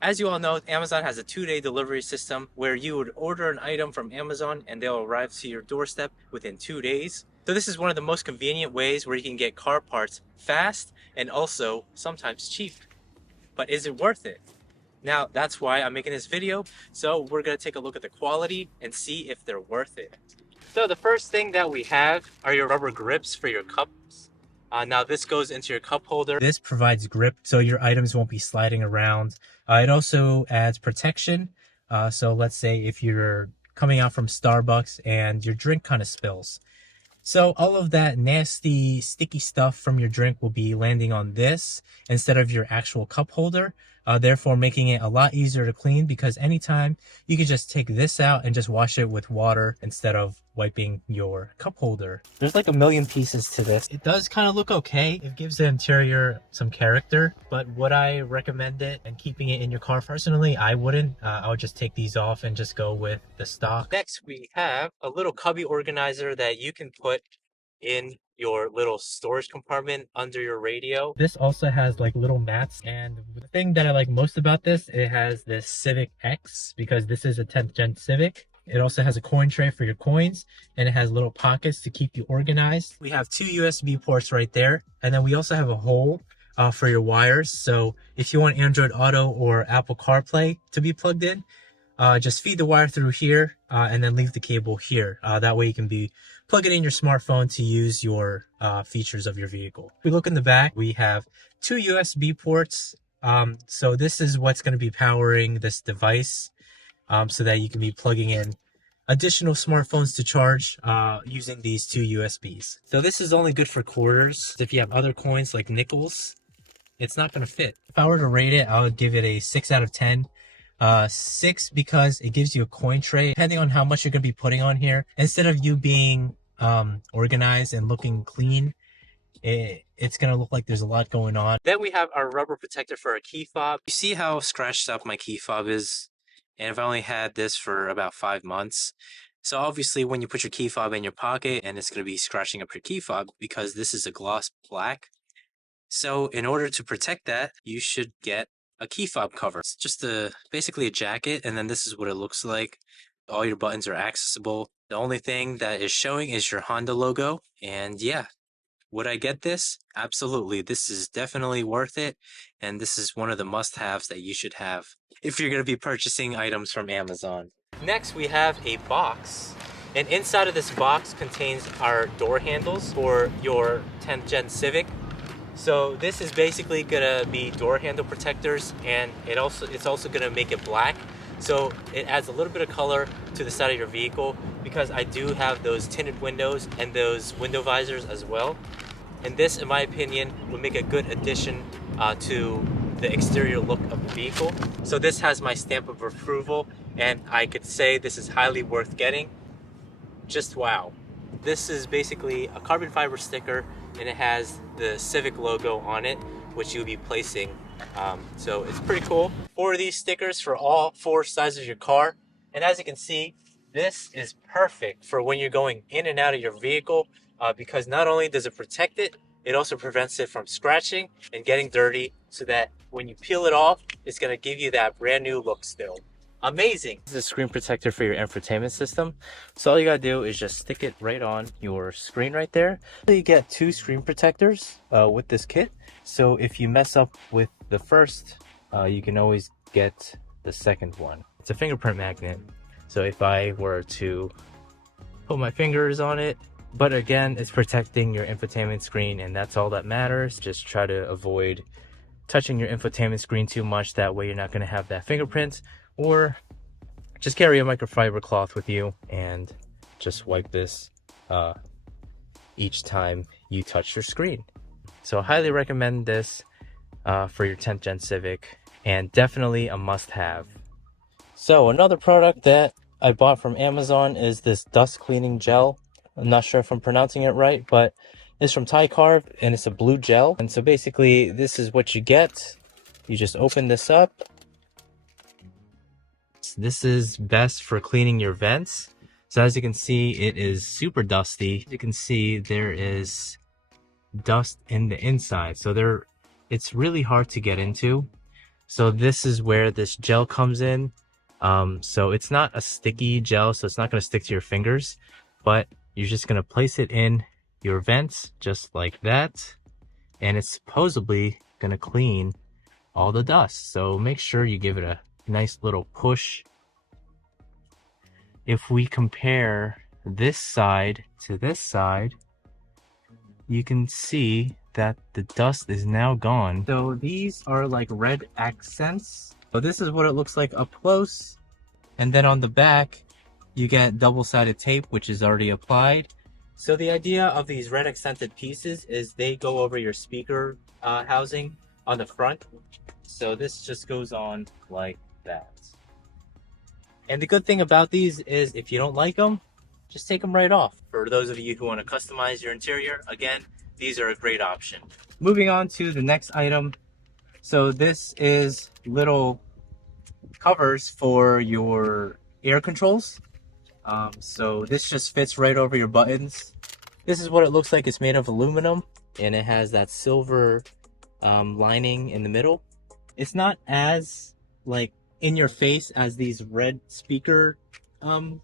As you all know, Amazon has a 2-day delivery system where you would order an item from Amazon and they'll arrive to your doorstep within 2 days. So this is one of the most convenient ways where you can get car parts fast and also sometimes cheap. But is it worth it? Now, that's why I'm making this video. So we're going to take a look at the quality and see if they're worth it. So the first thing that we have are your rubber grips for your cups. Now this goes into your cup holder. This provides grip so your items won't be sliding around. It also adds protection. So let's say if you're coming out from Starbucks and your drink kind of spills. So all of that nasty, sticky stuff from your drink will be landing on this instead of your actual cup holder. Therefore making it a lot easier to clean, because anytime you can just take this out and just wash it with water instead of wiping your cup holder. There's like a million pieces to this. It does kind of look okay. It gives the interior some character, but would I recommend it and keeping it in your car? Personally, I wouldn't. I would just take these off and just go with the stock. Next, we have a little cubby organizer that you can put in your little storage compartment under your radio. This also has like little mats, and the thing that I like most about this, it has this Civic X, because this is a 10th gen Civic. It also has a coin tray for your coins, and it has little pockets to keep you organized. We have 2 USB ports right there, and then we also have a hole for your wires. So if you want Android Auto or Apple CarPlay to be plugged in, just feed the wire through here and then leave the cable here. That way you can be plugging in your smartphone to use your features of your vehicle. If we look in the back, we have 2 USB ports. So this is what's going to be powering this device, so that you can be plugging in additional smartphones to charge using these 2 USBs. So this is only good for quarters. If you have other coins like nickels, it's not going to fit. If I were to rate it, I would give it a 6 out of 10. 6 because it gives you a coin tray. Depending on how much you're going to be putting on here, instead of you being organized and looking clean, it's going to look like there's a lot going on. Then we have our rubber protector for a key fob. You see how scratched up my key fob is? And I've only had this for about 5 months. So obviously when you put your key fob in your pocket, and it's going to be scratching up your key fob because this is a gloss black. So in order to protect that, you should get a key fob cover. It's just basically a jacket, and then this is what it looks like. All your buttons are accessible. The only thing that is showing is your Honda logo. And yeah, would I get this? Absolutely. This is definitely worth it, and this is one of the must-haves that you should have if you're going to be purchasing items from Amazon. Next, we have a box, and inside of this box contains our door handles for your 10th gen Civic. So this is basically gonna be door handle protectors, and it's also gonna make it black. So it adds a little bit of color to the side of your vehicle, because I do have those tinted windows and those window visors as well. And this, in my opinion, would make a good addition to the exterior look of the vehicle. So this has my stamp of approval, and I could say this is highly worth getting. Just wow. This is basically a carbon fiber sticker, and it has the Civic logo on it, which you'll be placing. So it's pretty cool. 4 of these stickers for all 4 sizes of your car. And as you can see, this is perfect for when you're going in and out of your vehicle, because not only does it protect it, it also prevents it from scratching and getting dirty, so that when you peel it off, it's going to give you that brand new look still. Amazing. This is a screen protector for your infotainment system. So all you gotta do is just stick it right on your screen right there. You get 2 screen protectors with this kit. So if you mess up with the first, you can always get the second one. It's a fingerprint magnet. So if I were to put my fingers on it, but again, it's protecting your infotainment screen, and that's all that matters. Just try to avoid touching your infotainment screen too much. That way you're not gonna have that fingerprint. Or just carry a microfiber cloth with you and just wipe this each time you touch your screen. So I highly recommend this for your 10th gen Civic, and definitely a must-have. So another product that I bought from Amazon is this dust cleaning gel. I'm not sure if I'm pronouncing it right, but it's from Tycarb, and it's a blue gel. And so basically this is what you get. You just open this up. This is best for cleaning your vents. So as you can see, it is super dusty. You can see there is dust in the inside. So it's really hard to get into. So this is where this gel comes in. So it's not a sticky gel, so it's not going to stick to your fingers, but you're just going to place it in your vents just like that. And it's supposedly going to clean all the dust. So make sure you give it a nice little push. If we compare this side to this side, you can see that the dust is now gone. So these are like red accents. So this is what it looks like up close. And then on the back, you get double-sided tape, which is already applied. So the idea of these red accented pieces is they go over your speaker housing on the front. So this just goes on like that. And the good thing about these is if you don't like them, just take them right off. For those of you who want to customize your interior, again, these are a great option. Moving on to the next item. So this is little covers for your air controls. So this just fits right over your buttons. This is what it looks like. It's made of aluminum and it has that silver lining in the middle. It's not as like in your face as these red speaker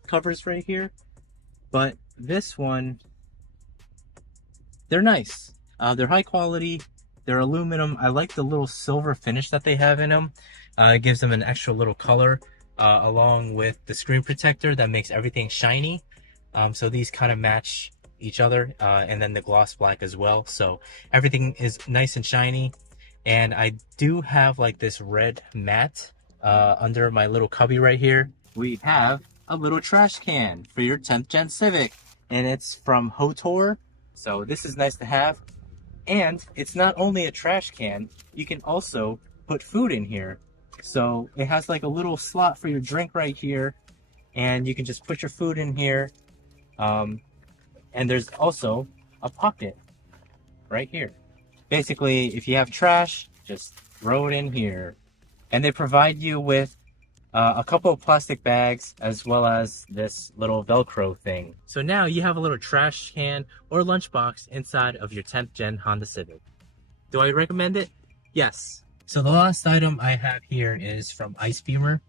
covers right here, but this one, they're nice. They're high quality. They're aluminum. I like the little silver finish that they have in them. It gives them an extra little color along with the screen protector that makes everything shiny. So these kind of match each other, and then the gloss black as well. So everything is nice and shiny. And I do have like this red mat under my little cubby right here. We have a little trash can for your 10th gen Civic, and it's from Hotor. So this is nice to have. And it's not only a trash can, you can also put food in here. So it has like a little slot for your drink right here, and you can just put your food in here. And there's also a pocket right here. Basically, if you have trash, just throw it in here. And they provide you with a couple of plastic bags as well as this little Velcro thing. So now you have a little trash can or lunchbox inside of your 10th gen Honda Civic. Do I recommend it? Yes. So the last item I have here is from Ice Beamer,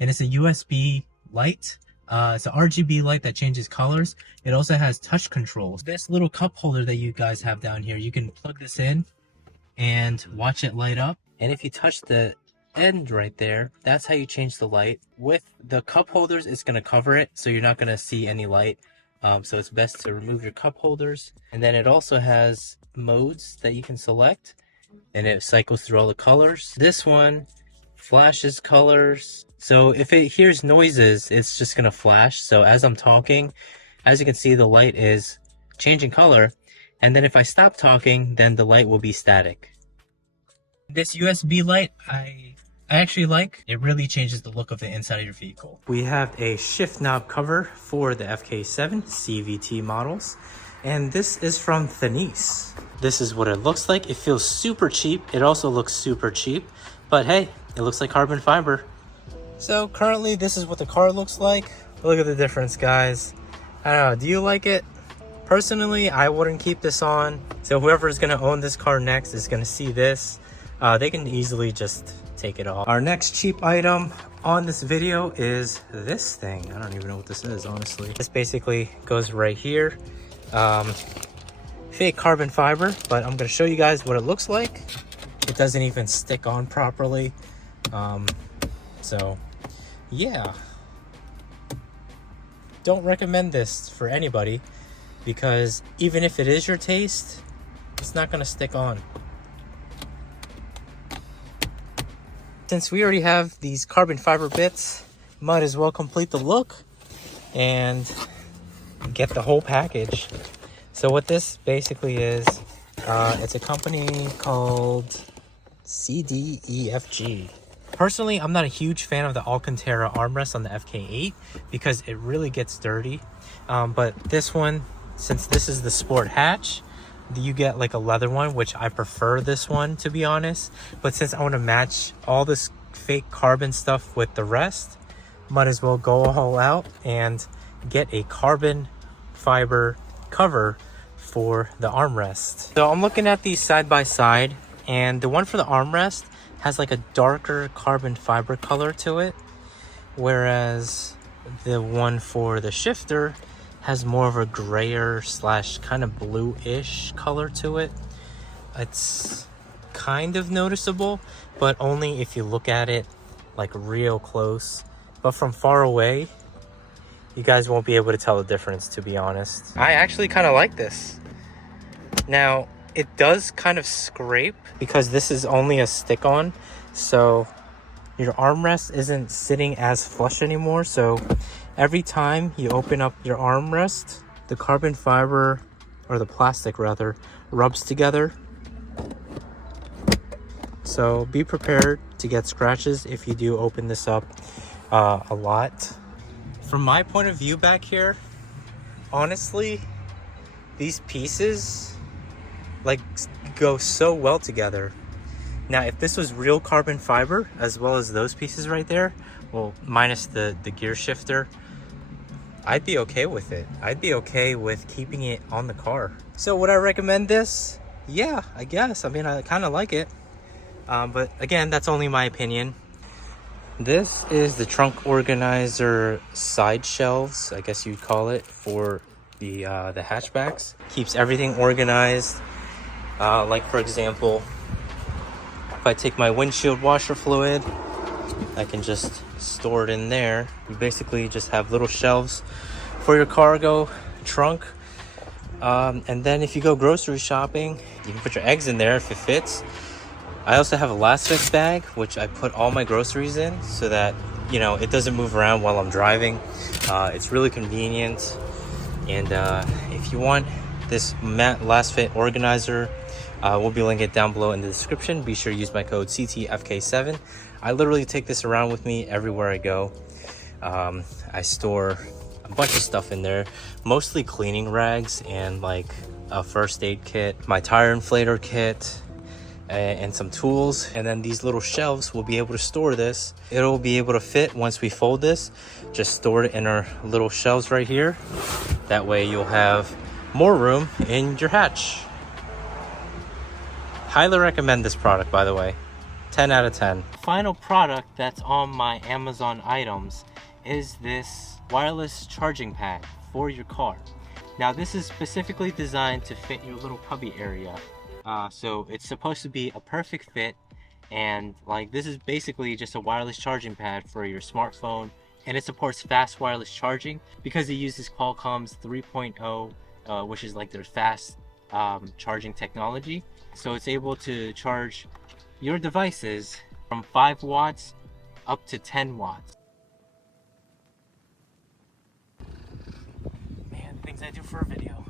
and it's a USB light. It's an RGB light that changes colors. It also has touch controls. This little cup holder that you guys have down here, you can plug this in and watch it light up. And if you touch the end right there, that's how you change the light. With the cup holders, it's going to cover it, so you're not going to see any light. So it's best to remove your cup holders. And then it also has modes that you can select, and it cycles through all the colors. This one flashes colors. So if it hears noises, it's just going to flash. So as I'm talking, as you can see, the light is changing color. And then if I stop talking, then the light will be static. This USB light, I actually like. It really changes the look of the inside of your vehicle. We have a shift knob cover for the FK7 CVT models. And this is from Thanis. This is what it looks like. It feels super cheap. It also looks super cheap. But hey, it looks like carbon fiber. So currently this is what the car looks like. Look at the difference, guys. I don't know, do you like it? Personally, I wouldn't keep this on. So whoever is gonna own this car next is gonna see this. They can easily just take it off. Our next cheap item on this video is this thing. I don't even know what this is, honestly. This basically goes right here. Fake carbon fiber, but I'm gonna show you guys what it looks like. It doesn't even stick on properly. So yeah, don't recommend this for anybody, because even if it is your taste, it's not gonna stick on. Since we already have these carbon fiber bits, might as well complete the look and get the whole package. So what this basically is, it's a company called CDEFG. Personally, I'm not a huge fan of the Alcantara armrest on the FK8 because it really gets dirty. But this one, since this is the sport hatch, you get like a leather one, which I prefer this one, to be honest. But since I want to match all this fake carbon stuff with the rest, might as well go all out and get a carbon fiber cover for the armrest. So I'm looking at these side by side, and the one for the armrest has like a darker carbon fiber color to it, whereas the one for the shifter has more of a grayer slash kind of bluish color to it. It's kind of noticeable, but only if you look at it like real close. But from far away, you guys won't be able to tell the difference, to be honest. I actually kind of like this. Now, it does kind of scrape because this is only a stick-on, so your armrest isn't sitting as flush anymore. So every time you open up your armrest, the carbon fiber, or the plastic rather, rubs together. So be prepared to get scratches if you do open this up a lot. From my point of view back here, honestly, these pieces like go so well together. Now, if this was real carbon fiber, as well as those pieces right there, well, minus the gear shifter, I'd be okay with it. I'd be okay with keeping it on the car. So would I recommend this? Yeah, I guess. I mean, I kind of like it. But again, that's only my opinion. This is the trunk organizer side shelves, I guess you'd call it, for the hatchbacks. Keeps everything organized. Like for example, if I take my windshield washer fluid, I can just store it in there. You basically just have little shelves for your cargo trunk. And then if you go grocery shopping, you can put your eggs in there if it fits. I also have a last fix bag, which I put all my groceries in so that, you know, it doesn't move around while I'm driving. It's really convenient. And if you want this matte last fit organizer, we'll be linking it down below in the description. Be sure to use my code CTFK7. I literally take this around with me everywhere I go. I store a bunch of stuff in there, mostly cleaning rags and like a first aid kit, my tire inflator kit, and some tools. And then these little shelves will be able to store this. It'll be able to fit once we fold this. Just store it in our little shelves right here. That way you'll have more room in your hatch. Highly recommend this product, by the way. 10 out of 10. Final product that's on my Amazon items is this wireless charging pad for your car. Now, this is specifically designed to fit your little cubby area. So it's supposed to be a perfect fit, and like this is basically just a wireless charging pad for your smartphone, and it supports fast wireless charging because it uses Qualcomm's 3.0, which is like their fast charging technology. So it's able to charge your devices from 5 watts up to 10 watts. Man, things I do for a video.